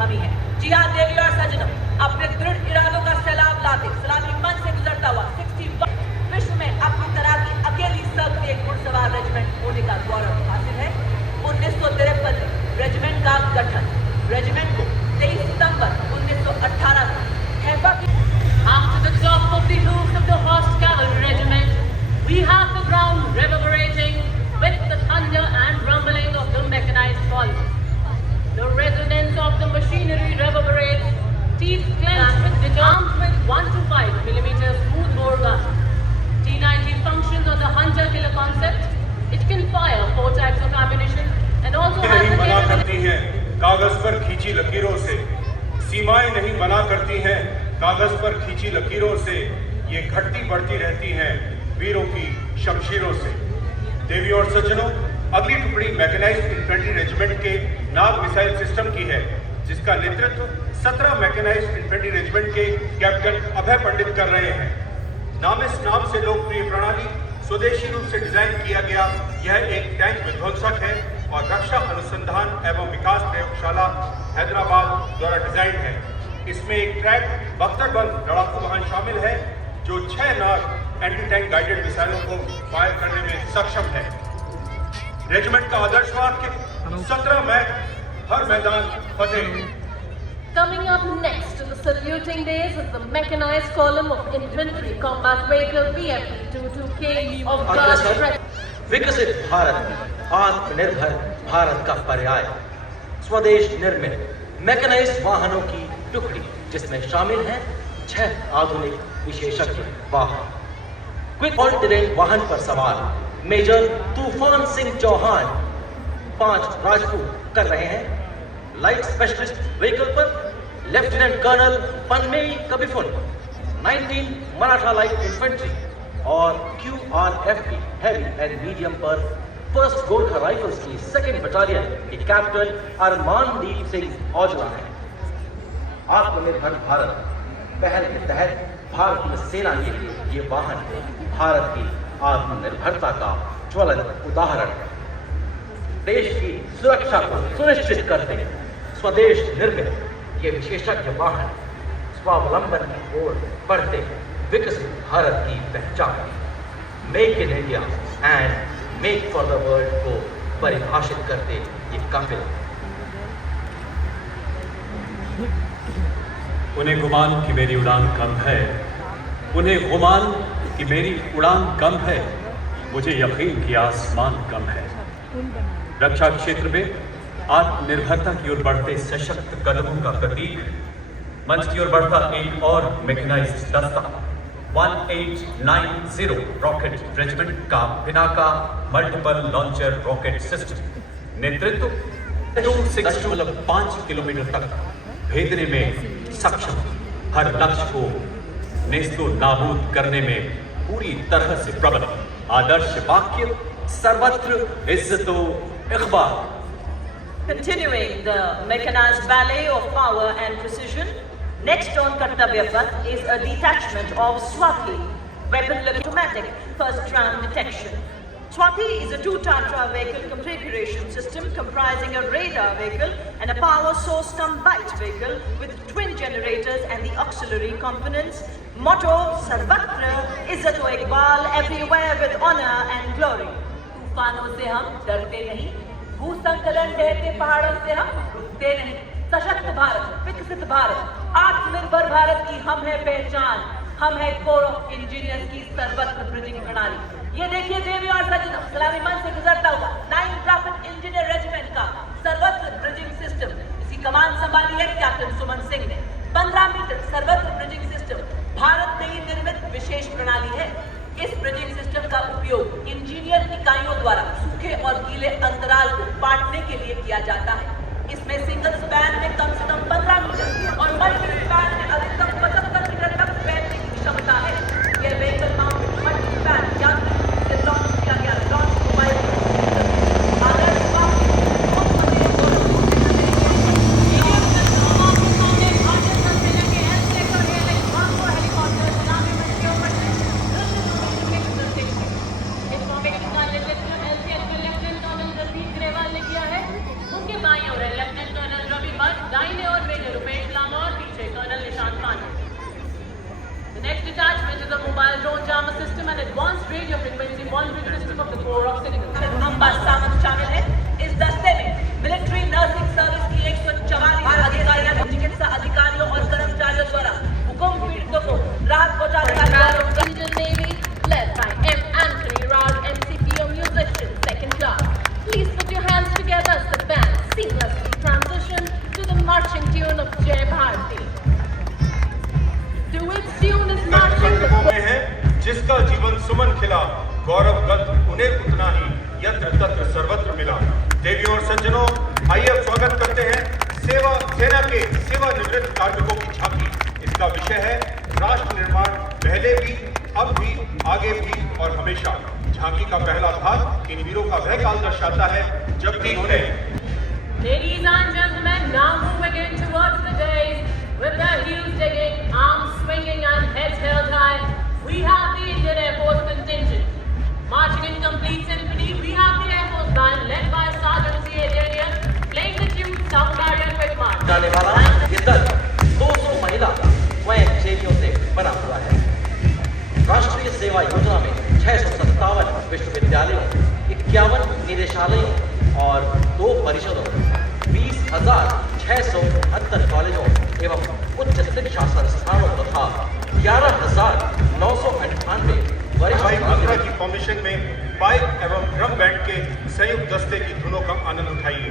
हामी है। जी हाँ देवी और सज्जनों, अपने दृढ़ इरादों का सैलाब लाते सलामी मन से गुजरता हुआ 61 विश्व में अपनी तरह की अकेली सब एक घुड़सवार रेजिमेंट होने का गौरव हासिल है। 1953 में रेजिमेंट का गठन। रेजिमेंट को 23 सितंबर 1918 को हैफा की After the clop of the hooves of the horse cavalry regiment, we have the ground reverberating with the thunder and rumbling of the mechanized column. The resonance of the machinery reverberates, teeth clenched with the armed with 1 to 5 millimeter smooth bore gun. T-90 functions on the hunter-killer concept. It can fire 4 types of ammunition and also has नहीं the बना capability करती हैं कागज पर खींची लकीरों से, सीमाएं नहीं बना करती हैं कागज पर खींची लकीरों से, ये घटती बढ़ती रहती हैं वीरों की शमशीरों से। देवी और सज्जनों, अगली टुकड़ी मैकेनाइज्ड इन्फेंट्री रेजिमेंट के नाग मिसाइल सिस्टम की है, जिसका नेतृत्व 17 मैकेनाइज्ड इन्फेंट्री रेजिमेंट के कैप्टन अभय पंडित कर रहे हैं। नाम से लोकप्रिय प्रणाली स्वदेशी रूप से डिजाइन किया गया यह एक टैंक विध्वंसक है और रक्षा अनुसंधान एवं विकास प्रयोगशाला हैदराबाद द्वारा डिजाइन है। इसमें एक ट्रैक बख्तरबंद लड़ाकू वाहन शामिल है जो 6 नाग एंटी टैंक गाइडेड मिसाइलों को फायर करने में सक्षम है। रेजिमेंट का आदर्श वाक्य 17 मैक हर मैदान फतेह। Coming up next in the saluting days is the mechanized column of infantry combat vehicle BMP-22K of Guards. विकसित भारत आत्मनिर्भर भारत का पर्याय, स्वदेश निर्मित मैकेनाइज्ड वाहनों की टुकड़ी जिसमें शामिल हैं 6 आधुनिक विशेषज्ञ वाहन। क्विक ऑल टेरेन वाहन पर सवार मेजर तूफान सिंह चौहान 5 राजपूत कर रहे हैं। लाइट स्पेशलिस्ट व्हीकल पर lieutenant colonel Panmei Kabiphun 19 Maratha light infantry और QRFP हैवी एंड मीडियम पर फर्स्ट गोरखा राइफल्स की 2nd बटालियन के कैप्टन अरमानदीप सिंह औजला है। आत्मनिर्भर भारत पहल के तहत भारतीय सेना के लिए ये वाहन भारत की आत्मनिर्भरता का ज्वलंत उदाहरण है। देश की सुरक्षा को सुनिश्चित करते स्वदेश निर्मित ये विशेषज्ञ वाहन स्वावलंबन की ओर बढ़ते विकसित भारत की पहचान, make in India and make for the world को परिभाषित करते ये काफिला। उन्हें गुमान कि मेरी उड़ान कम है, उन्हें गुमान कि मेरी उड़ान कम है, मुझे यकीन कि आसमान कम है। रक्षा क्षेत्र में आत्मनिर्भरता की ओर बढ़ते सशक्त कदमों का प्रतीक मंच की ओर बढ़ता एक और मैकेनाइज्ड दस्ता 1890 रॉकेट रेजिमेंट का Pinaka multiple launcher rocket system. नेतृत्व 2.5 किलोमीटर तक भेदने में सक्षम, हर लक्ष्य को नेस्तो नाबूद करने में पूरी तरह से प्रबल। आदर्श वाक्य सर्वत्र इज्जतो Iqbal. Continuing the mechanized ballet of power and precision, next on Kartavya Path is a detachment of Swati, weapon-looking automatic first-round detection. Swati is a 2-Tatra vehicle configuration system comprising a radar vehicle and a power source cum bite vehicle with twin generators and the auxiliary components. Motto: Sarvatra Izzat-o Iqbal, everywhere with honor and glory. तूफानों से हम डरते नहीं, भूसंकलन ढहते पहाड़ों से हम रुकते नहीं। सशक्त भारत, विकसित भारत, आत्मनिर्भर भारत की हम है पहचान। हम है कोर ऑफ इंजीनियर्स की सर्वत्र ब्रिजिंग प्रणाली। ये देखिए देवी और सज्जनों, सलामी मन से गुजरता हुआ 9 राफेल इंजीनियर रेजिमेंट का सर्वत्र ब्रिजिंग सिस्टम। इसकी कमान संभाली है कैप्टन सुमन सिंह ने। 15 मीटर सर्वत्र ब्रिजिंग सिस्टम भारत में ही निर्मित विशेष प्रणाली है। इस ब्रिजिंग सिस्टम का उपयोग इंजीनियर इकाइयों द्वारा सूखे और गीले अंतराल को बांटने के लिए किया जाता है। इसमें सिंगल स्पैन में कम से कम 15 मीटर और मल्टी स्पैन में अधिकतम 75 मीटर तक बैठने की क्षमता है। यह व्हीकल माउंटेड मल्टी स्पैन यांत्रिक से लॉन्च किया गया लॉन्च मोबाइल आदर्श दाहिने और mobile drone jammer system and advanced radio frequency monitoring system of the Corps of Signals. Amba सामंत शामिल है। इस दस्ते में मिलिट्री नर्सिंग सर्विस की 144 अधिकारियों, चिकित्सा अधिकारियों और कर्मचारियों द्वारा हुकुम पीड़ितों को राहत पहुंचाने का कार्य। Indian Navy, led by M. Anthony Rao, MCPO musician, second class. Please put your hands together as the band seamlessly transition to the marching tune of Jai Bharati. To its tune is marching the में है जिसका जीवन सुमन खिला, गौरव गत उन्हें उतना ही यत्र तत्र सर्वत्र मिला। देवियों और सज्जनों, आइए अब स्वागत करते हैं सेना के सेवानिवृत्त कार्मिकों की झांकी। इसका विषय है राष्ट्र निर्माण, पहले भी, अब भी, आगे भी और हमेशा। झांकी का पहला भाग इन वीरों का वह काल दर्शाता है जब भी उन्हें Ladies and gentlemen, now moving in towards the days with their heels digging, arms swinging and heads held high, we have the Indian Air Force contingent. Marching in complete symphony, we have the Air Force Band led by Sergeant C. Adrian playing the tune Sound Barrier Quick March. जाने वाला ये दल 200 महिला स्वयंसेवियों से बना हुआ है। राष्ट्रीय सेवा योजना में 657 विश्वविद्यालयों, 51 निदेशालयों और 2 परिषदों, 20,678 कॉलेजों एवं उच्च शिक्षा संस्थानों तथा 11,998 वरिष्ठ भाई मंत्रा की फॉर्मेशन में पाइप एवं ड्रम बैंड के संयुक्त दस्ते की धुनों का आनंद उठाइए।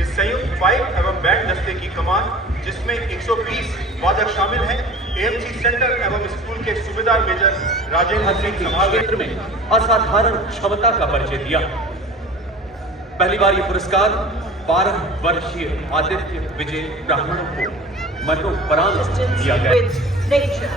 इस संयुक्त पाइप एवं बैंड दस्ते की कमान, जिसमें 120 वादक शामिल हैं, एएमसी सेंटर एवं स्कूल के सूबेदार मेजर राजेंद्र सिंह संभाल क्षेत्र में असाधारण क्षमता का परिचय दिया। पहली बार ये पुरस्कार 12 वर्षीय आदित्य विजय ब्राह्मणों को मरणोपरांत दिया गया। With nature.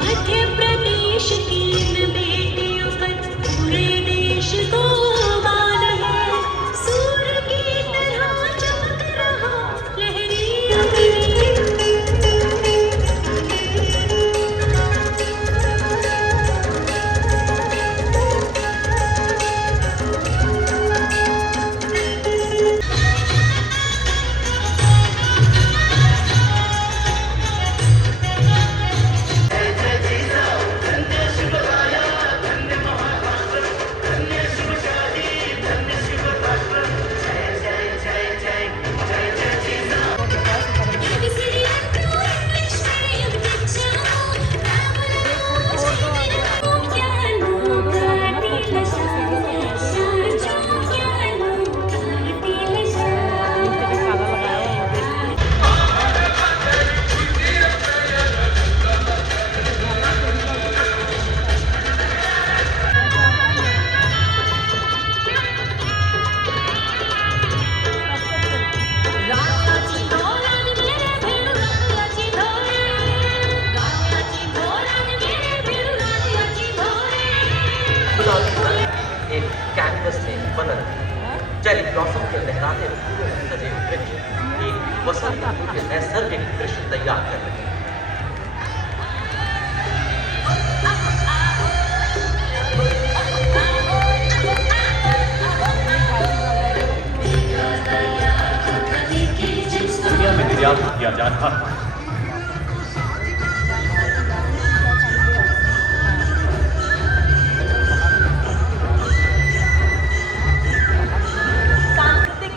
मध्य प्रदेश की इन बेटियों पर पूरे देश को मान है। सूर्य की तरह चमक रहा लहरी एक कैनवस में बनल चेरी ब्लॉसम के लहराते फूलों से सजे वृक्ष एक वसंत ऋतु के नैसर्गिक दृश्य तैयार कर रहे हैं। दुनिया में निर्यात किया जा रहा है।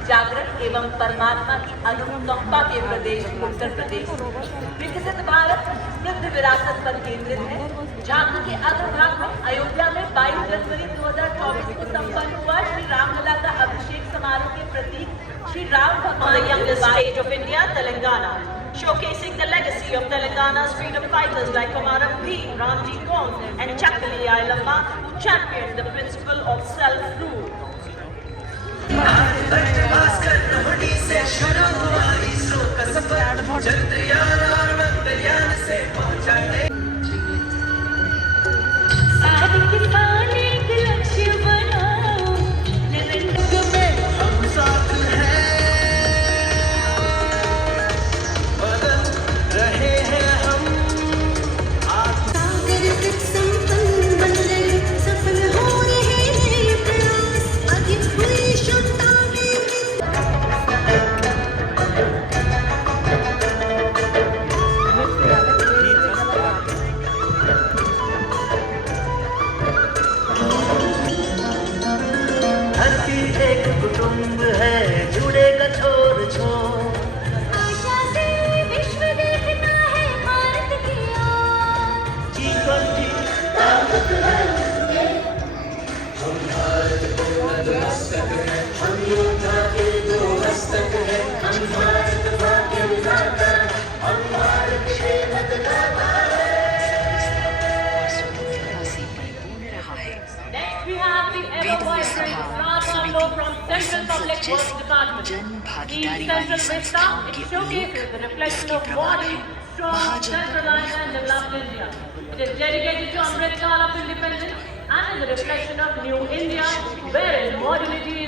जागरण एवं परमात्मा की अनुकंपा के प्रदेश उत्तर प्रदेश विकसित भारत समृद्ध विरासत पर केंद्रित है। झांकी के अग्रभाग में अयोध्या में 22 जनवरी 2024 को संपन्न हुआ श्री रामलला का अभिषेक समारोह के प्रतीक श्री राम भगवान young state of India Telangana showcasing the legacy of Telangana's freedom fighters like Komaram Bhim, Ramji Kong and Chakali Ailamma, who championed the principle of self-rule. साथ किसान एक लक्ष्य बनाओ निरंतर में हम साथ हैं बदल रहे हैं हम सागर तक संपन्न बन रहे सफल हो रहे नए प्रयास अधिक हुई क्षमता में धरती एक कुटुंब है जुड़ेगा छोर छोर आशा से विश्व देखता है भारत की ओर T20 ताकत है हम भारत को नतमस्तक है हम योद्धा के दो हस्तक है हम भारत भाग्य विधाता हम भारत के मतदाता Next, we have the ever-vibrant Ras Tableau from Central Public Works Department. The Central Vista, it showcases the reflection of modern, strong, centralized and developed India. It is dedicated to Amrit Kaal of independence and is a reflection of New India, wherein modernity is